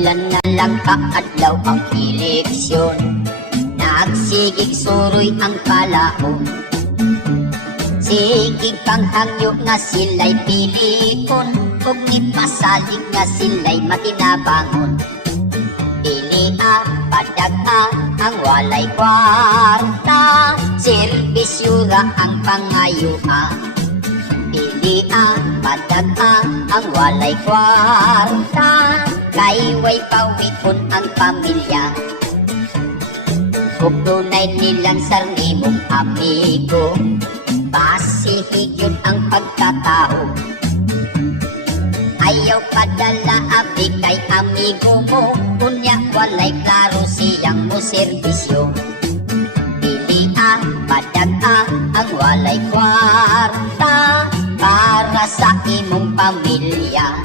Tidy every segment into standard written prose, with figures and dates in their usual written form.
Ilan na lang kaadlaw ang eleksyon, nagsigig suroy ang kalaon. Sigig kang hangyo nga sila'y pilikon, ug nipasalig nga sila'y matinabangon. Pilia, padaga ang walay kwarta, serbisyo ra ang pangayuha. Pilia, padaga ang walay kwarta, kay way pawipon ang pamilya. Ug dunay nilang sarni mong amigo, basihig yun ang pagkatao. Ayaw padala abi kay amigo mo, unya walay klaro siyang mo serbisyo. Pilia, padaga ang walay kwarta, para sa imong pamilya.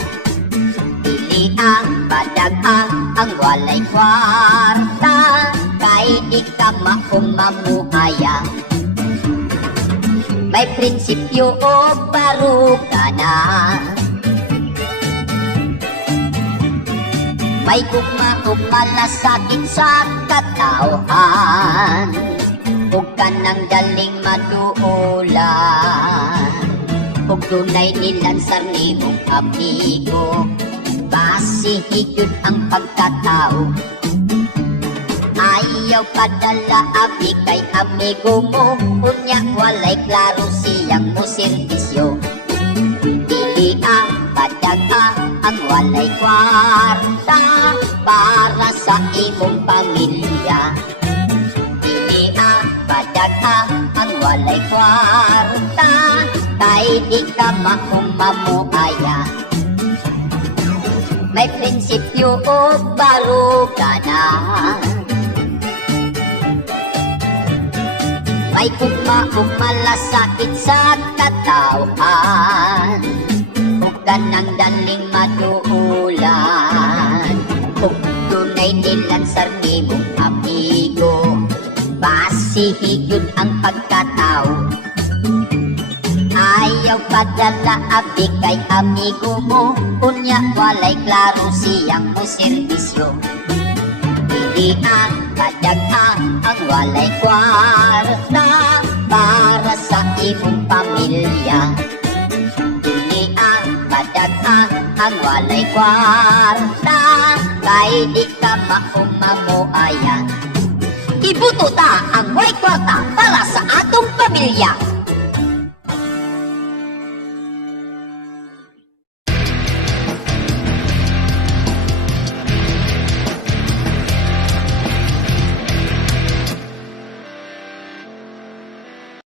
Pilia, padaga ang walay kwarta, kay di ka makumamuhaya. May prinsipyo o paruka na, may gugma ug malasakit sa katawhan, ug kanang daling maduulan. Ug dunay nilang sarni mong amigo, basihig yun ang pagkatao. Ayaw padala abi kay amigo mo, unya walay klaro siyang mo serbisyo. Pilia, padaga ang walay kwarta, para sa imong pamilya. Pilia, padaga ang walay kwarta, kay di ka makumamuhaya. May prinsipyo o baruga na, may kugma ug malasakit sa katawhan, ug kanang daling maduulan. Ug dunay nilang sarni mong amigo, basihig yun ang pagkatao. Ayaw padala abi kay amigo mo, unya walay klaro siyang mo serbisyo. Pilia, padaga ang walay kwarta, para sa imong pamilya. Pilia, padaga ang walay kwarta, kay di ka makumamuhaya. Ibuto ta ang way kwarta para sa atong pamilya.